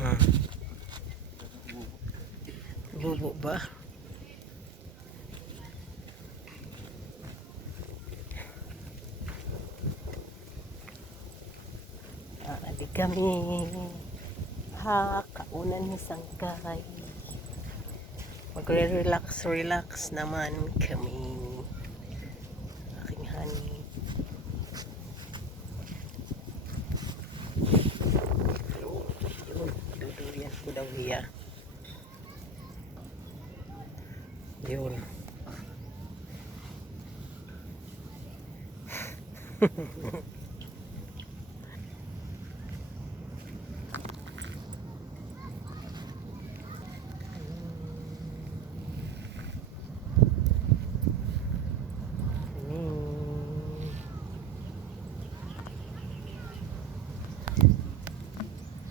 Ah, bubo ba? Di kami kaunan ni Sangkay. Magre-relax naman kami. Aking honey. Yun, dudurian ko daw niya. Yun.